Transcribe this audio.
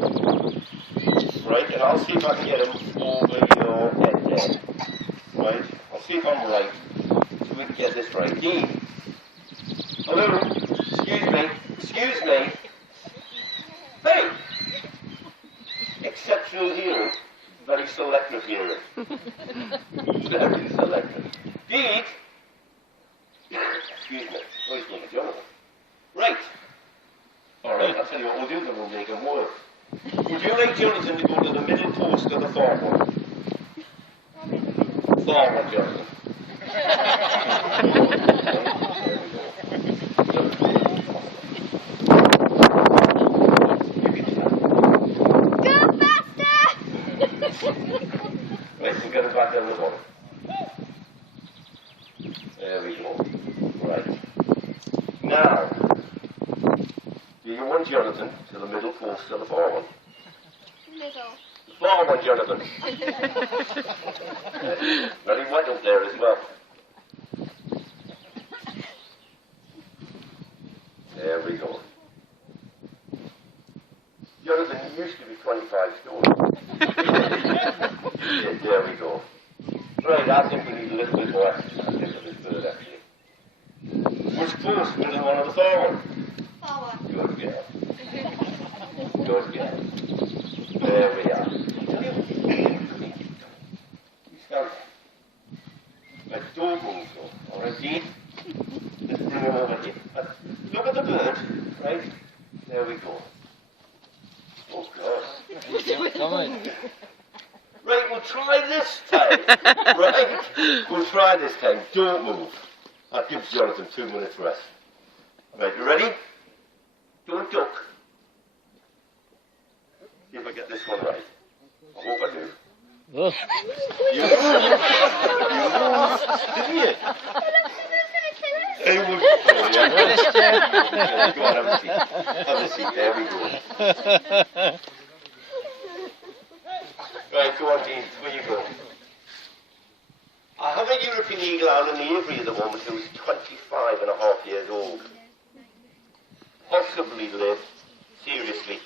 Right, and I'll see if I can get him over your head there. Right, I'll see if I'm right. So we can get this right. Dean. Hello? Excuse me. Excuse me. Hey! Exceptional hearing. Very selective hearing. Very selective. Dean! Excuse me. Where's my Jonathan? Right. Alright, I'll tell you what we'll do, then we'll make him work. Would you like Jonathan to go to the middle post of the far one? Far one, Jonathan. Go faster! Right, we'll get it back down the bottom. There we go. Right. Now, do you want Jonathan to the middle post of the far one? Middle. The far one, Jonathan. Very wet up there as well. There we go. Jonathan, you used to be 25 stone. Yeah, there we go. Right, I think we need a little bit more exercise for this bird, actually. Which post? Middle one or the far one? Far one. Good girl. Good girl. There we are. Stand. Right, don't move though. Alright, Dean? Let's bring him over here. Look at the bird, right? There we go. Oh God. Right, we'll try this time. Right? We'll try this time. Don't move. That gives Jonathan 2 minutes rest. Right, you ready? Don't duck. See if I get this one right. I hope I do. Oh. You didn't you? It would. Go on, have a seat. Have a seat. There we go. Right, go on, Dean. Where you go? I have a European eagle owl in the aviary at the moment who's 25 and a half years old. Possibly live, seriously,